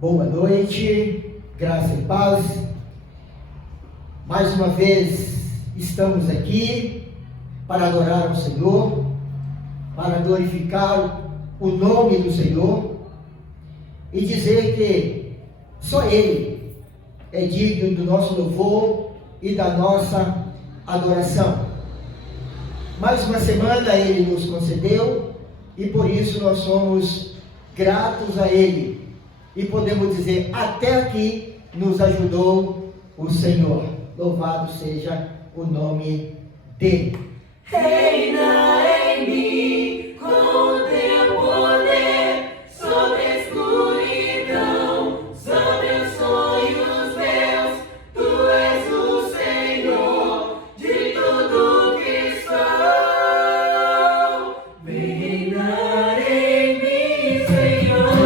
Boa noite, graça e paz. Mais uma vez estamos aqui para adorar o Senhor, para glorificar o nome do Senhor e dizer que só Ele é digno do nosso louvor e da nossa adoração. Mais uma semana Ele nos concedeu e por isso nós somos gratos a Ele. E podemos dizer, até aqui nos ajudou o Senhor. Louvado seja o nome dele. Reina em mim com teu poder sobre a escuridão, sobre os sonhos meus. Tu és o Senhor de tudo que sou. Vem reinar em mim, Senhor.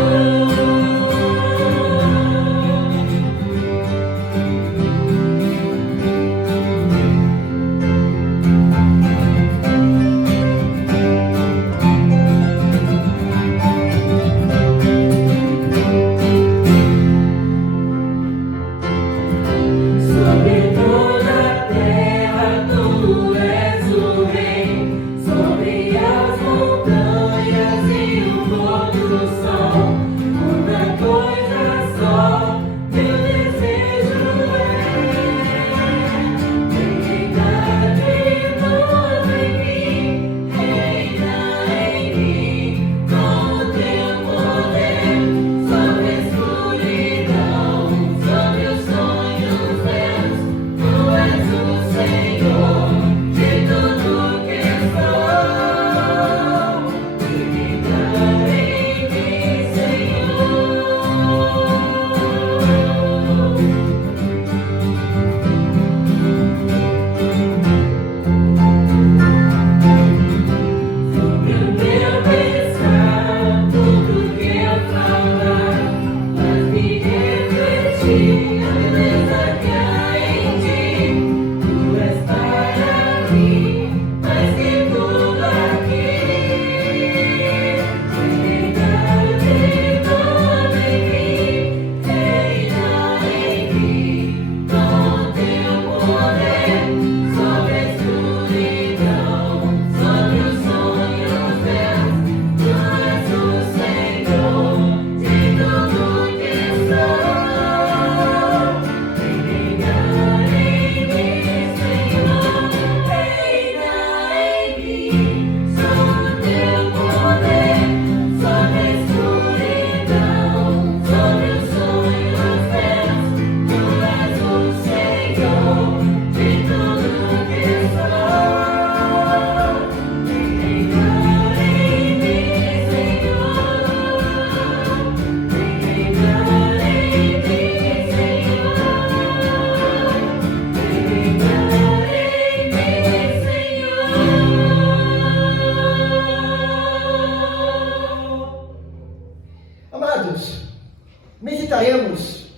Meditaremos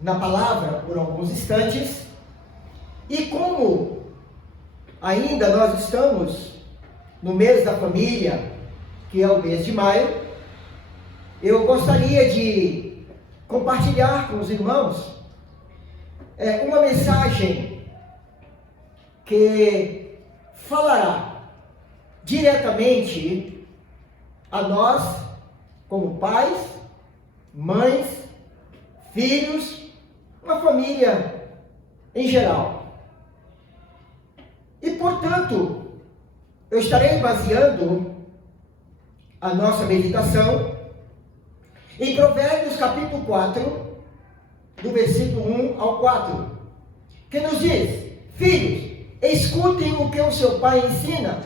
na palavra por alguns instantes e como ainda nós estamos no mês da família, que é o mês de maio, eu gostaria de compartilhar com os irmãos uma mensagem que falará diretamente a nós como pais, mães, filhos, uma família em geral. E, portanto, eu estarei baseando a nossa meditação em Provérbios capítulo 4, do versículo 1 ao 4, que nos diz: filhos, escutem o que o seu pai ensina,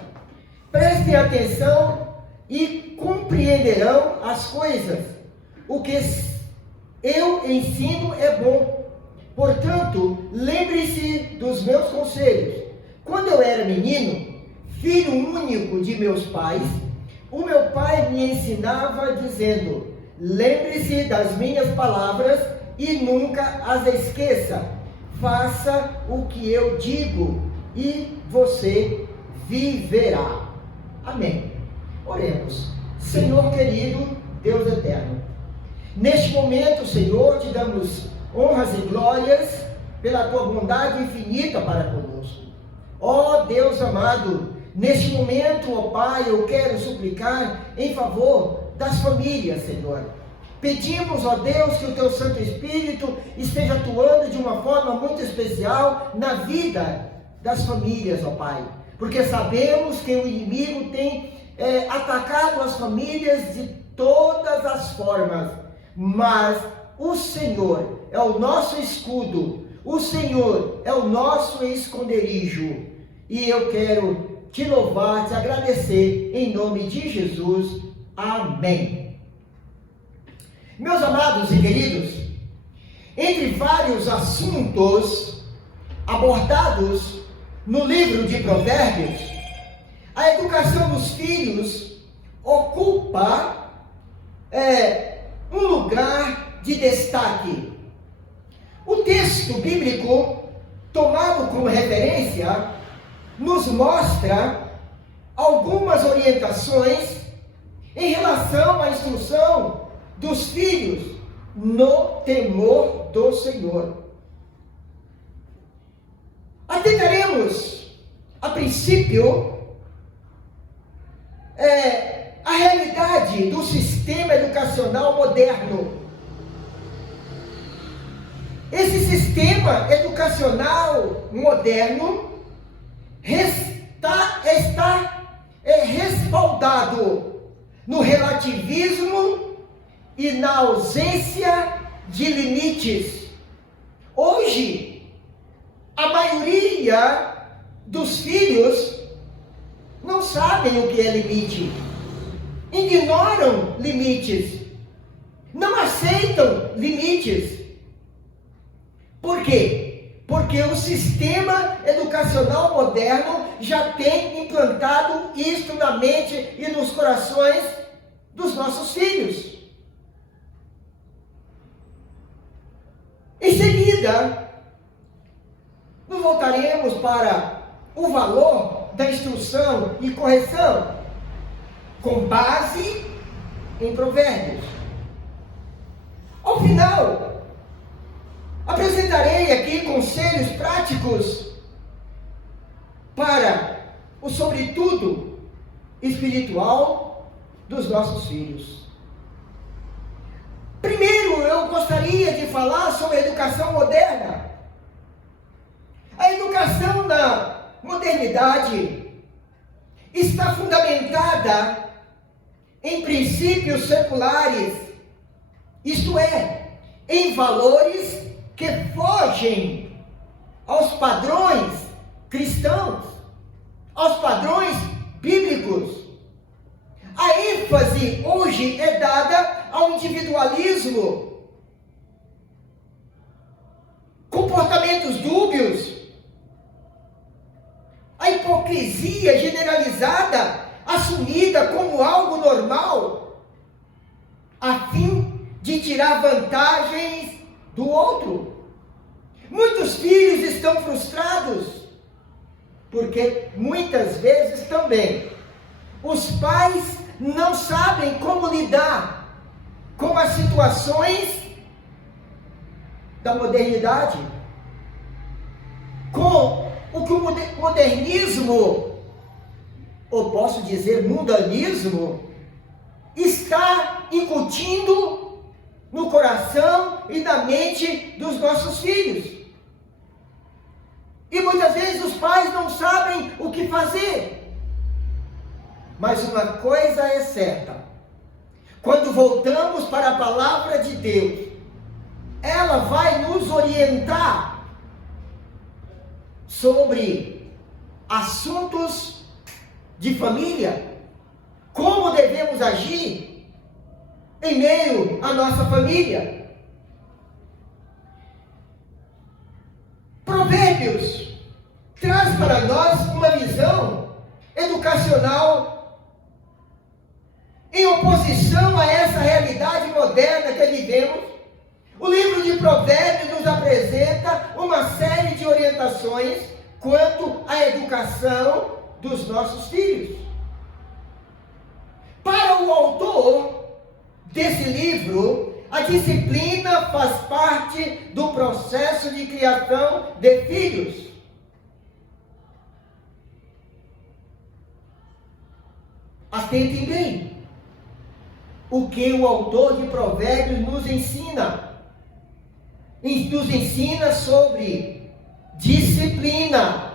prestem atenção e compreenderão as coisas. O que eu ensino é bom. Portanto, lembre-se dos meus conselhos. Quando eu era menino, filho único de meus pais, o meu pai me ensinava dizendo: lembre-se das minhas palavras e nunca as esqueça. Faça o que eu digo e você viverá. Amém. Oremos. Senhor querido, Deus eterno, Neste momento, Senhor, te damos honras e glórias pela tua bondade infinita para conosco. Ó Deus amado, neste momento, ó Pai, eu quero suplicar em favor das famílias, Senhor. Pedimos, ó Deus, que o teu Santo Espírito esteja atuando de uma forma muito especial na vida das famílias, ó Pai. Porque sabemos que o inimigo tem atacado as famílias de todas as formas. Mas o Senhor é o nosso escudo, o Senhor é o nosso esconderijo. E eu quero te louvar, te agradecer em nome de Jesus. Amém. Meus amados e queridos, entre vários assuntos abordados no livro de Provérbios, a educação dos filhos ocupa um lugar de destaque. O texto bíblico, tomado como referência, nos mostra algumas orientações em relação à instrução dos filhos no temor do Senhor. Atenderemos, a princípio, a realidade do sistema educacional moderno. Esse sistema educacional moderno está respaldado no relativismo e na ausência de limites. Hoje, a maioria dos filhos não sabem o que é limite, ignoram limites, não aceitam limites. Por quê? Porque o sistema educacional moderno já tem implantado isto na mente e nos corações dos nossos filhos. Em seguida, nos voltaremos para o valor da instrução e correção, com base em Provérbios. Ao final, apresentarei aqui conselhos práticos para o sobretudo espiritual dos nossos filhos. Primeiro, eu gostaria de falar sobre a educação moderna. A educação na modernidade está fundamentada em princípios seculares, isto é, em valores que fogem aos padrões cristãos, aos padrões bíblicos. A ênfase hoje é dada ao individualismo, comportamentos dúbios, a hipocrisia generalizada, assumida como algo normal, a fim de tirar vantagens do outro. Muitos filhos estão frustrados, porque muitas vezes também os pais não sabem como lidar com as situações da modernidade, com o que o modernismo, ou posso dizer mundanismo, está incutindo no coração e na mente dos nossos filhos. E muitas vezes os pais não sabem o que fazer. Mas uma coisa é certa: quando voltamos para a palavra de Deus, ela vai nos orientar sobre assuntos de família, como devemos agir em meio à nossa família. Provérbios traz para nós uma visão educacional em oposição a essa realidade moderna que vivemos. O livro de Provérbios nos apresenta uma série de orientações quanto à educação dos nossos filhos. Para o autor desse livro, a disciplina faz parte do processo de criação de filhos. Atentem bem o que o autor de Provérbios nos ensina. Nos ensina sobre disciplina.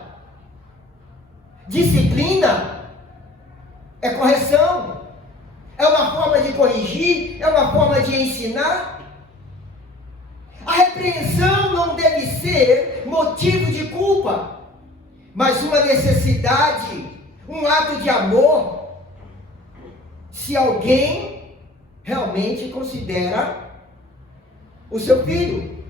Disciplina é correção, é uma forma de corrigir, é uma forma de ensinar. A repreensão não deve ser motivo de culpa, mas uma necessidade, um ato de amor, se alguém realmente considera o seu filho.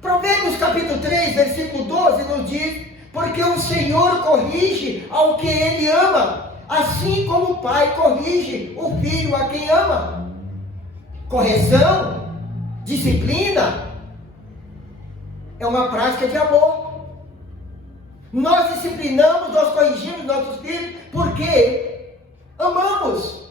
Provérbios capítulo 3, versículo 12 nos diz: porque o Senhor corrige ao que Ele ama, assim como o pai corrige o filho a quem ama. Correção, disciplina, é uma prática de amor. Nós disciplinamos, nós corrigimos nossos filhos porque amamos.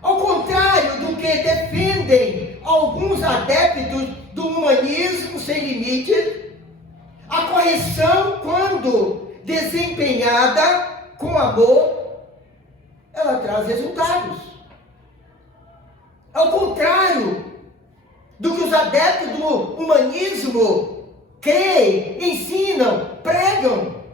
Ao contrário do que defendem alguns adeptos do humanismo sem limites, a correção, quando desempenhada com amor, ela traz resultados. Ao contrário do que os adeptos do humanismo creem, ensinam, pregam.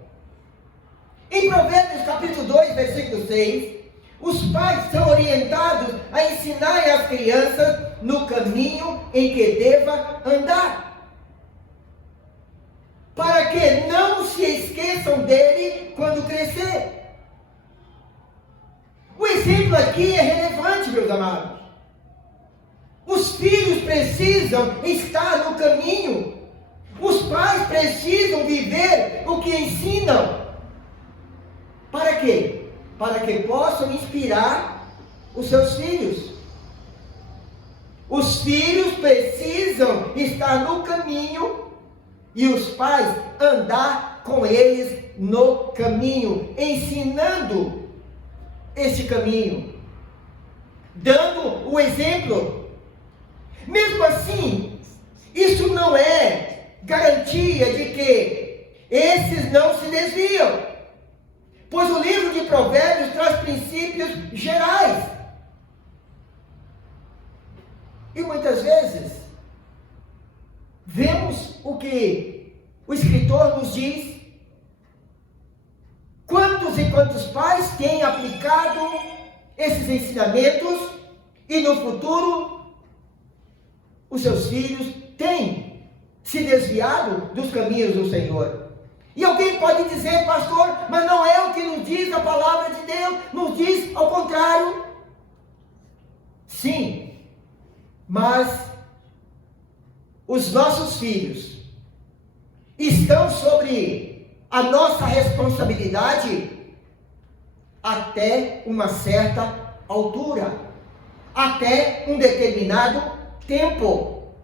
Em Provérbios capítulo 2, versículo 6, os pais são orientados a ensinarem as crianças no caminho em que deva andar, para que não se esqueçam dele quando crescer. O exemplo aqui é relevante, meus amados. Os filhos precisam estar no caminho. Os pais precisam viver o que ensinam. Para quê? Para que possam inspirar os seus filhos. Os filhos precisam estar no caminho e os pais andar com eles no caminho, ensinando esse caminho, dando o exemplo. Mesmo assim, isso não é garantia de que esses não se desviam, pois o livro de Provérbios traz princípios gerais. E muitas vezes, vemos o que o escritor nos diz. Quantos e quantos pais têm aplicado esses ensinamentos e no futuro os seus filhos têm se desviado dos caminhos do Senhor. E alguém pode dizer: pastor, mas não é o que nos diz a palavra de Deus, nos diz ao contrário. Sim, mas os nossos filhos estão sobre a nossa responsabilidade até uma certa altura, até um determinado tempo.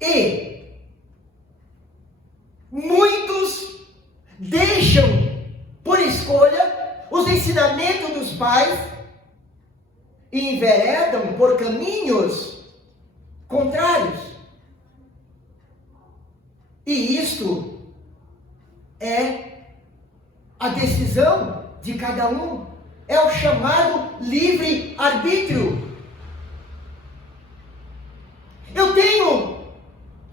E muitos deixam por escolha os ensinamentos dos pais e enveredam por caminhos contrários. E isto é a decisão de cada um, é o chamado livre-arbítrio. Eu tenho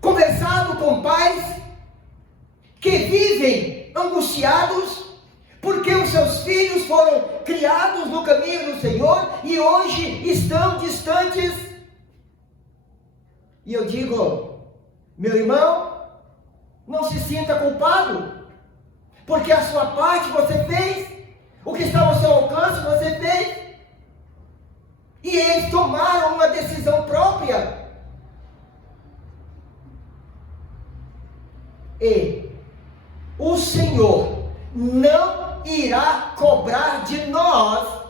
conversado com pais que vivem angustiados porque os seus filhos foram criados no caminho do Senhor e hoje estão distantes. E eu digo: meu irmão, não se sinta culpado, porque a sua parte você fez, o que está ao seu alcance você fez, e eles tomaram uma decisão própria. E o Senhor não irá cobrar de nós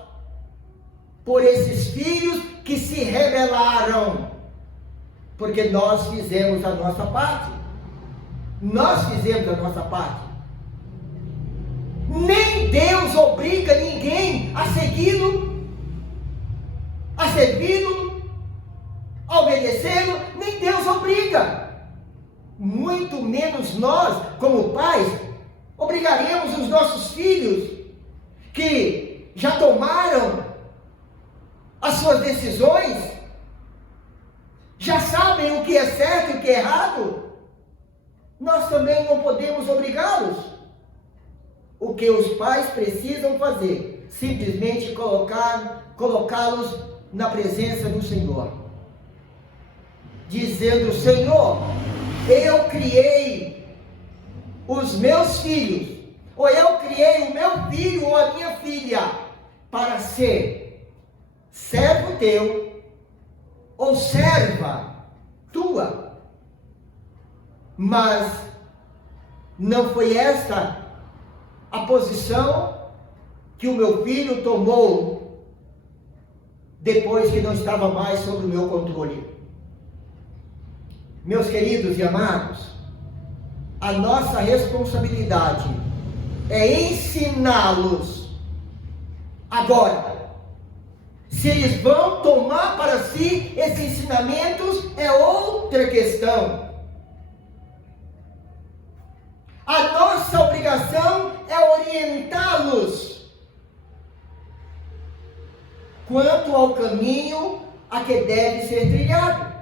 por esses filhos que se rebelaram, porque nós fizemos a nossa parte. Nós fizemos a nossa parte. Nem Deus obriga ninguém a segui-lo, a servi-lo, a obedecê-lo. Nem Deus obriga. Muito menos nós, como pais, obrigaremos os nossos filhos que já tomaram as suas decisões, já sabem o que é certo e o que é errado. Nós também não podemos obrigá-los. O que os pais precisam fazer? Simplesmente colocá-los na presença do Senhor, dizendo: Senhor, eu criei os meus filhos, ou eu criei o meu filho ou a minha filha para ser servo teu ou serva tua, mas não foi esta a posição que o meu filho tomou depois que não estava mais sob o meu controle. Meus queridos e amados, a nossa responsabilidade é ensiná-los. Agora, se eles vão tomar para si esses ensinamentos, é outra questão. A nossa obrigação é orientá-los quanto ao caminho a que deve ser trilhado.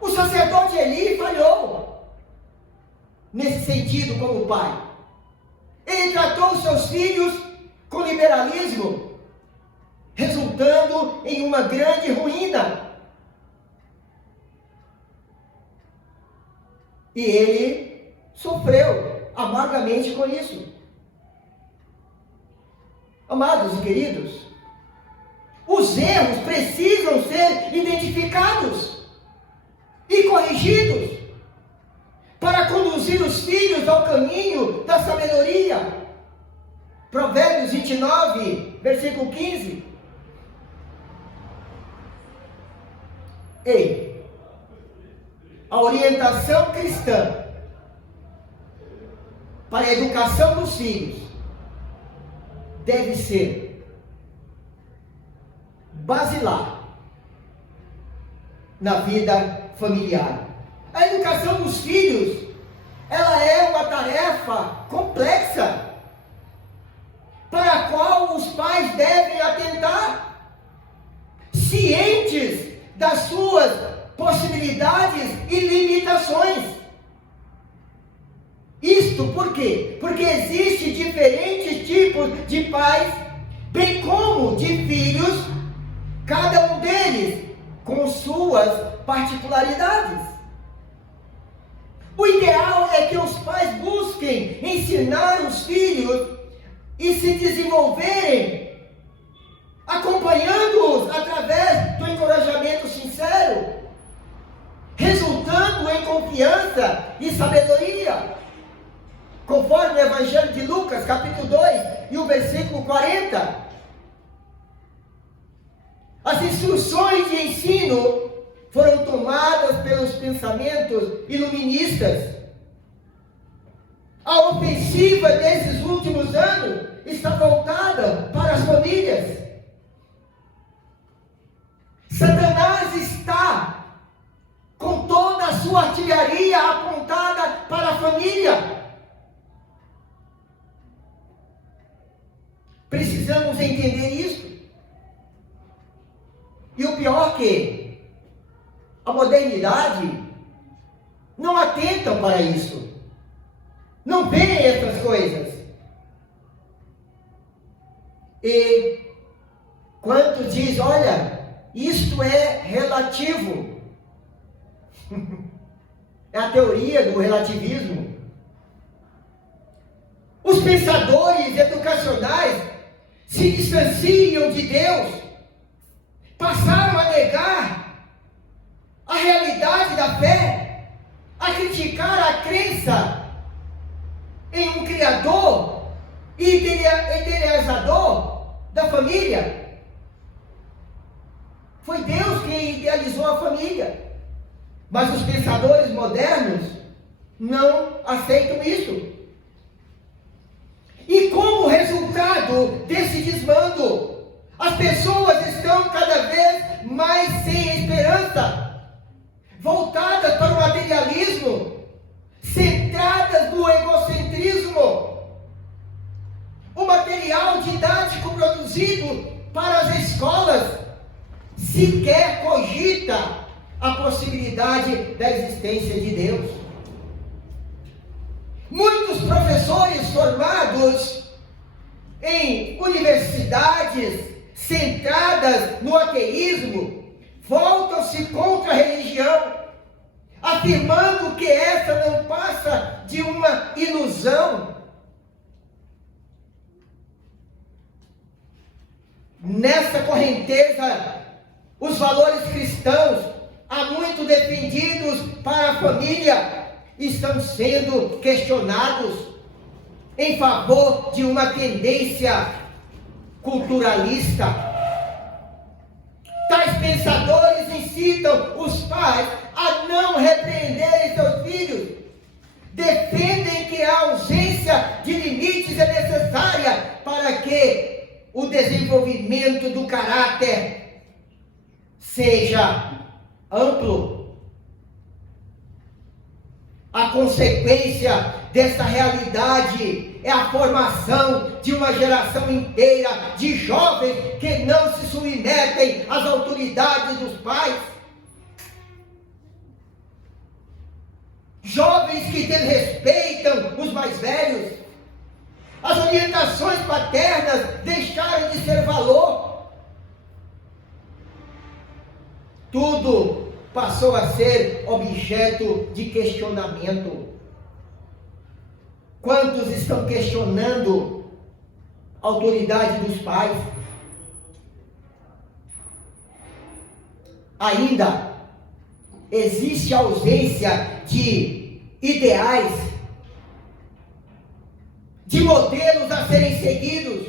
O sacerdote Eli falhou nesse sentido como pai. Ele tratou os seus filhos com liberalismo, resultando em uma grande ruína. E ele sofreu amargamente com isso. Amados e queridos, os erros precisam ser identificados e corrigidos para conduzir os filhos ao caminho da sabedoria. Provérbios 29, versículo 15. Ei, a orientação cristã para a educação dos filhos deve ser basilar na vida familiar. A educação dos filhos, ela é uma tarefa complexa, para a qual os pais devem atentar, cientes das suas possibilidades e limitações. Isto por quê? Porque existem diferentes tipos de pais, bem como de filhos, cada um deles com suas particularidades. O ideal é que os pais busquem ensinar os filhos e se desenvolverem, acompanhando-os através do encorajamento sincero, resultando em confiança e sabedoria, conforme o Evangelho de Lucas, capítulo 2, e o versículo 40. As instruções de ensino foram tomadas pelos pensamentos iluministas. A ofensiva desses últimos anos está voltada para as famílias. Satanás está com toda a sua artilharia apontada para a família. Precisamos entender isso. E o pior que a modernidade não atenta para isso. Não veem essas coisas. E quando diz, olha, isto é relativo. É a teoria do relativismo. Os pensadores educacionais se distanciam de Deus, passaram a negar a realidade da fé, a criticar a crença em um Criador e idealizador da família. Foi Deus quem idealizou a família. Mas os pensadores modernos não aceitam isso. resultado desse desmando. As pessoas estão cada vez mais sem esperança, voltadas para o materialismo, centradas no egocentrismo. O material didático produzido para as escolas sequer cogita a possibilidade da existência de Deus. Muitos professores formados em universidades centradas no ateísmo voltam-se contra a religião, afirmando que essa não passa de uma ilusão. Nessa correnteza, os valores cristãos, há muito defendidos para a família, estão sendo questionados em favor de uma tendência culturalista. Tais pensadores incitam os pais a não repreenderem seus filhos, defendem que a ausência de limites é necessária para que o desenvolvimento do caráter seja amplo. A consequência dessa realidade é a formação de uma geração inteira de jovens que não se submetem às autoridades dos pais. Jovens que desrespeitam os mais velhos. As orientações paternas deixaram de ser valor. Tudo passou a ser objeto de questionamento. Quantos estão questionando a autoridade dos pais? Ainda existe a ausência de ideais, de modelos a serem seguidos.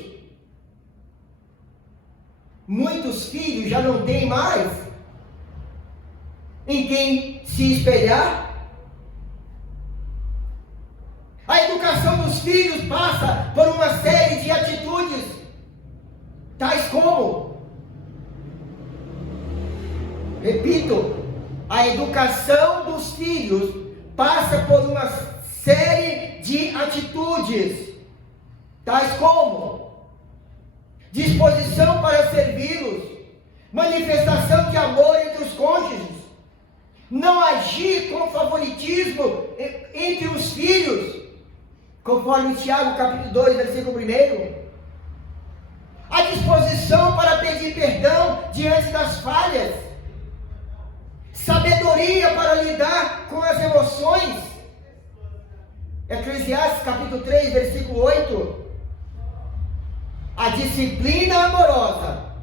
Muitos filhos já não têm mais em quem se espelhar. A educação dos filhos passa por uma série de atitudes, tais como, repito, a educação dos filhos passa por uma série de atitudes, tais como disposição para servi-los, manifestação de amor entre os cônjuges, não agir com favoritismo entre os filhos, conforme Tiago capítulo 2, versículo 1, a disposição para pedir perdão diante das falhas, sabedoria para lidar com as emoções, Eclesiastes capítulo 3, versículo 8, a disciplina amorosa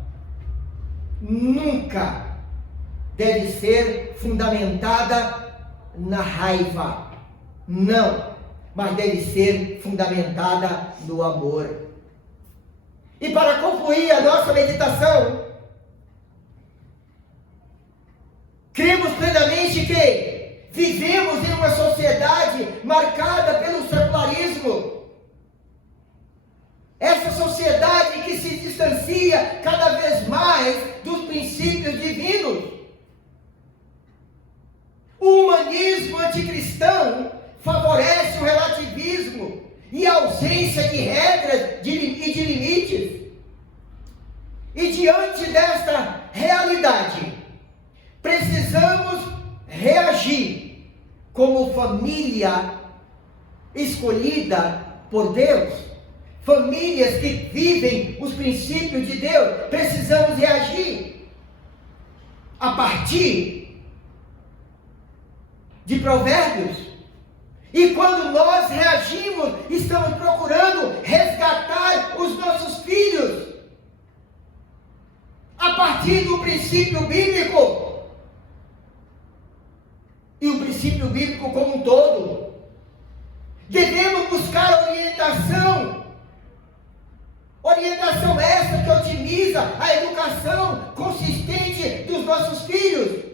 nunca deve ser fundamentada na raiva, não, mas deve ser fundamentada no amor. E para concluir a nossa meditação, cremos plenamente que vivemos em uma sociedade marcada pelo secularismo. Essa sociedade que se distancia cada vez mais dos princípios divinos. O humanismo anticristão favorece o relativismo e a ausência de regras e de limites. E diante desta realidade, precisamos reagir como família escolhida por Deus, famílias que vivem os princípios de Deus. Precisamos reagir a partir de Provérbios. E quando nós reagimos, estamos procurando resgatar os nossos filhos a partir do princípio bíblico. E o princípio bíblico como um todo. Devemos buscar orientação essa que otimiza a educação consistente dos nossos filhos,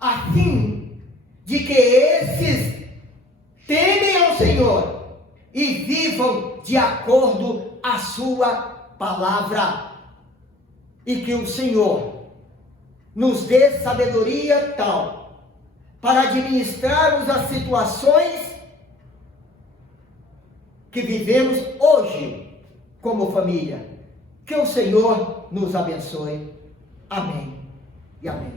a fim de que esses temem ao Senhor e vivam de acordo à sua palavra. E que o Senhor nos dê sabedoria tal para administrarmos as situações que vivemos hoje como família. Que o Senhor nos abençoe. Amém e amém.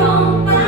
Compara.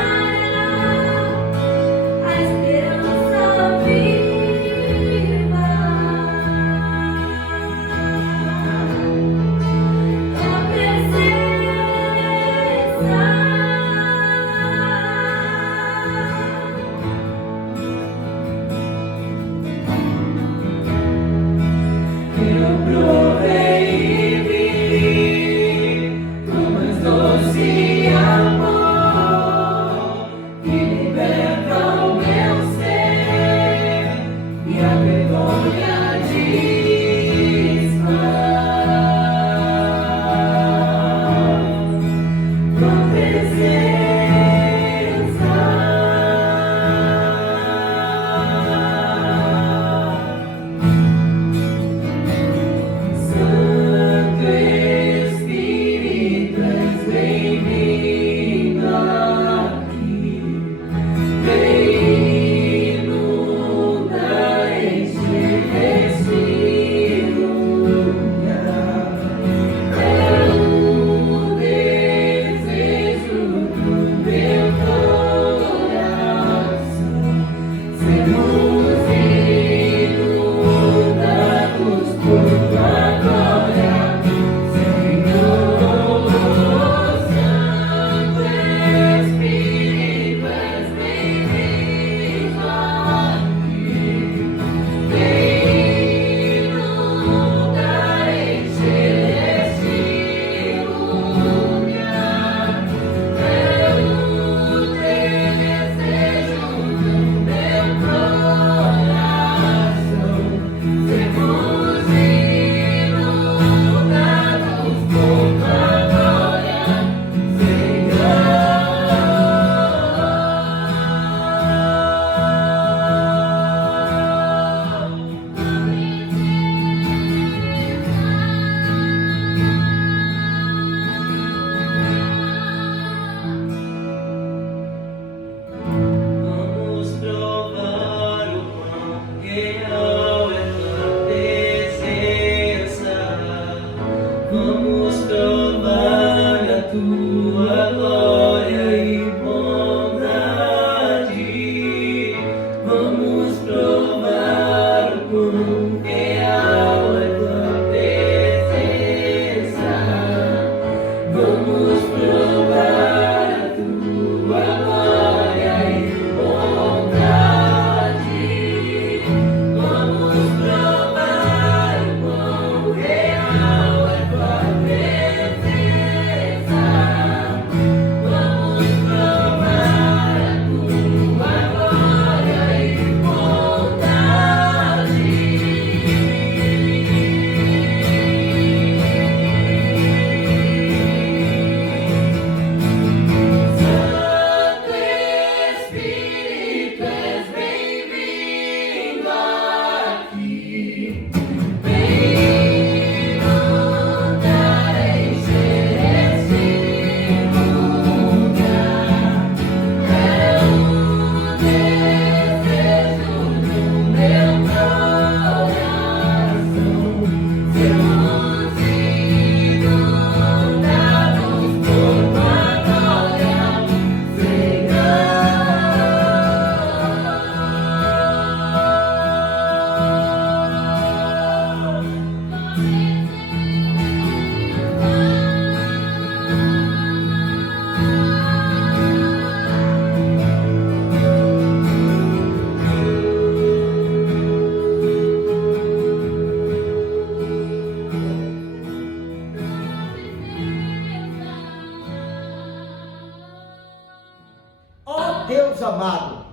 Deus amado,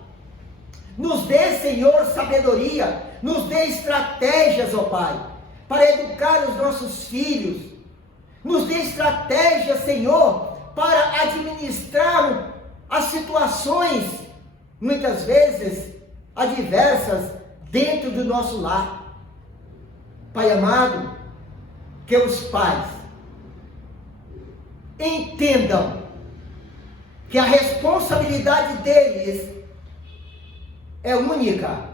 nos dê, Senhor, sabedoria, nos dê estratégias, ó Pai, para educar os nossos filhos. Nos dê estratégias, Senhor, para administrar as situações, muitas vezes, adversas, dentro do nosso lar. Pai amado, que os pais entendam que a responsabilidade deles é única,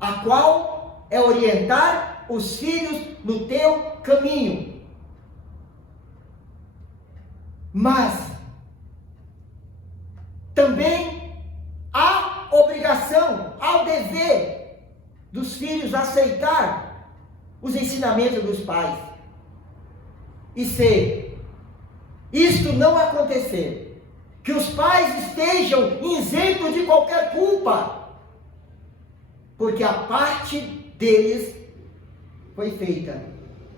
a qual é orientar os filhos no teu caminho. Mas também há obrigação, há o dever dos filhos aceitar os ensinamentos dos pais. E se isto não acontecer, que os pais estejam isentos de qualquer culpa, porque a parte deles foi feita.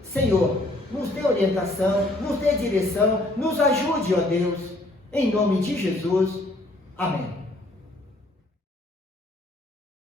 Senhor, nos dê orientação, nos dê direção, nos ajude, ó Deus, em nome de Jesus. Amém.